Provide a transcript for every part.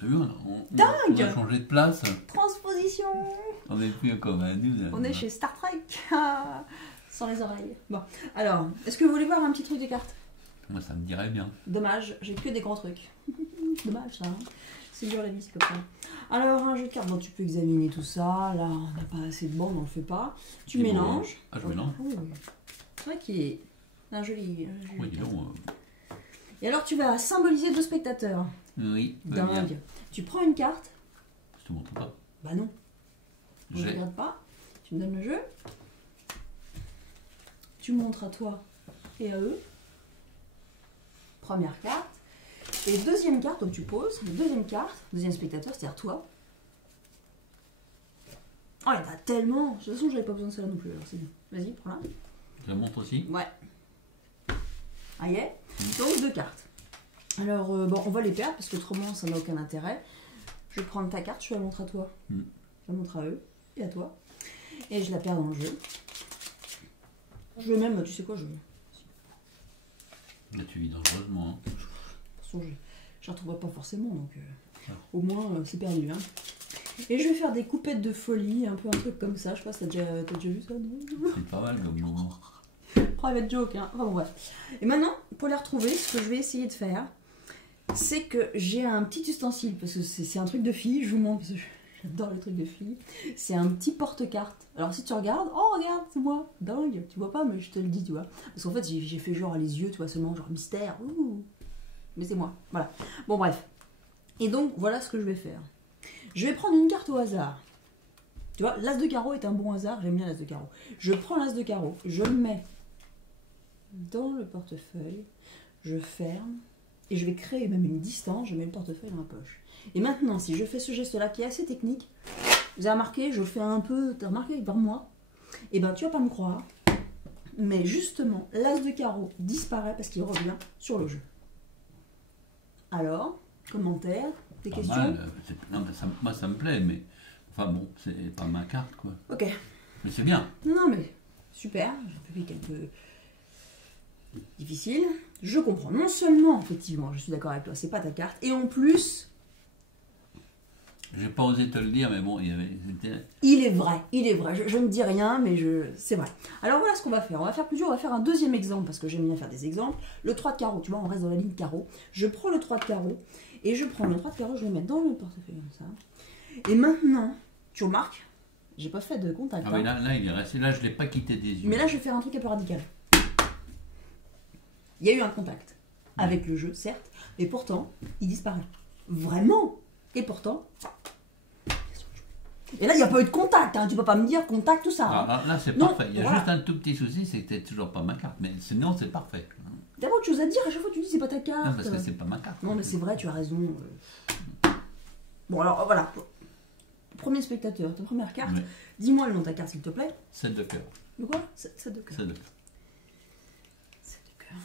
T'as vu, Dingue. on a changé de place. Transposition. On est plus comme un nous. On est chez Star Trek. Sans les oreilles. Bon, alors, est-ce que vous voulez voir un petit truc de cartes? Moi, ça me dirait bien. Dommage, j'ai que des grands trucs. Dommage ça, hein. C'est dur la vie, c'est comme ça. Alors, un jeu de cartes, bon, tu peux examiner tout ça. Là, on n'a pas assez de bandes, on le fait pas. Tu mélanges. Ah, je mélange. Oui, oui. C'est vrai qu'il est un joli. Oui, dis donc. Et alors, tu vas symboliser deux spectateurs. Oui, Dingue. Tu prends une carte. Je te montre pas. Bah non. Je ne J'ai. regarde pas. Tu me donnes le jeu. Tu montres à toi et à eux. Première carte. Et deuxième carte, donc tu poses. Deuxième carte, deuxième spectateur, c'est-à-dire toi. Oh, il y en a tellement. De toute façon, j'avais pas besoin de cela non plus. Alors c'est bien. Vas-y, prends-la. Je la montre aussi. Ouais. Ah, y est. Donc deux cartes. Alors, bon, on va les perdre parce que autrement, ça n'a aucun intérêt. Je vais prendre ta carte, je la montre à toi. Je la montre à eux et à toi. Et je la perds dans le jeu. Je veux même, tu sais quoi, je... Là, tu vis dangereusement. Hein. De toute façon, je ne la retrouverai pas forcément, donc au moins, c'est perdu. Hein. Et je vais faire des coupettes de folie, un peu un truc comme ça. Je sais pas si t'as déjà vu ça, non? C'est pas mal comme moment. Private joke, hein. Enfin bon, bref. Et maintenant, pour les retrouver, ce que je vais essayer de faire, c'est que j'ai un petit ustensile, parce que c'est un truc de fille, je vous montre, parce que j'adore les trucs de fille. C'est un petit porte-carte. Alors si tu regardes, oh regarde, c'est moi, dingue, tu vois pas, mais je te le dis, tu vois. Parce qu'en fait, j'ai fait genre les yeux, tu vois, seulement, genre mystère, ouh. Mais c'est moi, voilà. Bon, bref. Et donc, voilà ce que je vais faire. Je vais prendre une carte au hasard. Tu vois, l'as de carreau est un bon hasard, j'aime bien l'as de carreau. Je prends l'as de carreau, je le mets dans le portefeuille, je ferme, et je vais créer même une distance, je mets le portefeuille dans ma poche. Et maintenant, si je fais ce geste-là qui est assez technique, vous avez remarqué, je fais un peu, t'as remarqué vers moi, et ben tu vas pas me croire, mais justement, l'as de carreau disparaît parce qu'il revient sur le jeu. Alors, commentaires, des Pas questions? mal. Non, mais moi, ça me plaît, mais. Enfin bon, c'est pas ma carte, quoi. Ok. Mais c'est bien. Non, mais super, j'ai fait quelques difficiles. Je comprends. Non seulement, effectivement, je suis d'accord avec toi, c'est pas ta carte, et en plus, J'ai pas osé te le dire, mais bon, il y avait. il est vrai. Je ne dis rien, mais c'est vrai. Alors voilà ce qu'on va faire. On va faire plusieurs, on va faire un deuxième exemple, parce que j'aime bien faire des exemples. Le 3 de carreau, tu vois, on reste dans la ligne carreau. Je prends le 3 de carreau, et je prends le 3 de carreau, je le mets dans le portefeuille comme ça. Et maintenant, tu remarques, j'ai pas fait de contact. Ah oui, là, il est resté. Là, je l'ai pas quitté des yeux. Mais là, je vais faire un truc un peu radical. Il y a eu un contact avec le jeu, certes, mais pourtant, il disparaît. Vraiment. Et pourtant... Et là, il n'y a pas eu de contact, hein. Tu peux pas me dire contact, tout ça. Hein. Ah, là, c'est Non, parfait. Il y a voilà. juste un tout petit souci, c'est que t'es toujours pas ma carte. Mais sinon, c'est parfait. T'as pas autre chose à dire, à chaque fois tu dis c'est pas ta carte. Non, parce que c'est pas ma carte. Non, mais c'est vrai, tu as raison. Bon, alors voilà. Premier spectateur, ta première carte. Oui. Dis-moi le nom de ta carte, s'il te plaît. 7 de cœur. De quoi 7 de cœur. 7 de cœur. 7 de cœur.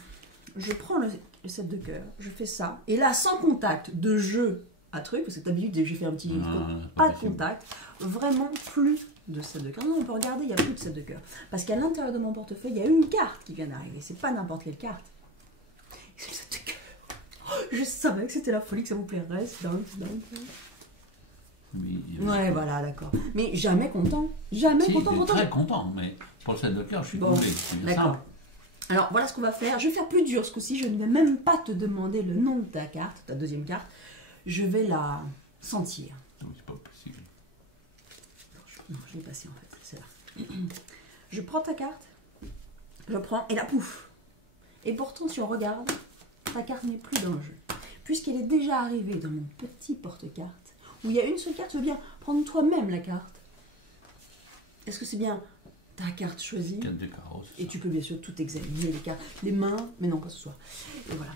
Je prends le 7 de cœur, je fais ça. Et là, sans contact de jeu à truc, parce que t'as habitude, j'ai fait un petit. Pas de contact. Vraiment plus de 7 de cœur. Non, on peut regarder, il n'y a plus de 7 de cœur. Parce qu'à l'intérieur de mon portefeuille, il y a une carte qui vient d'arriver. C'est pas n'importe quelle carte. C'est le 7 de cœur. Oh, je savais que c'était la folie, que ça vous plairait. C'est dingue, c'est dingue. Oui, Ouais, voilà, d'accord. Mais jamais content. Jamais si, content, je suis content. très content, mais pour le 7 de cœur, je suis Bon, doublé. C'est d'accord. simple. Alors, voilà ce qu'on va faire. Je vais faire plus dur ce coup-ci. Je ne vais même pas te demander le nom de ta carte, ta deuxième carte. Je vais la sentir. Non, c'est pas possible. Non, je l'ai passée en fait, c'est là. Je prends ta carte, je prends, et là, pouf. Et pourtant, si on regarde, ta carte n'est plus dans le jeu. Puisqu'elle est déjà arrivée dans mon petit porte-carte, où il y a une seule carte, tu veux bien prendre toi-même la carte. Est-ce que c'est bien ta carte choisie? 4 de carreau. Et tu peux bien sûr tout examiner, les cartes, les mains, mais non, pas ce soir. Et voilà.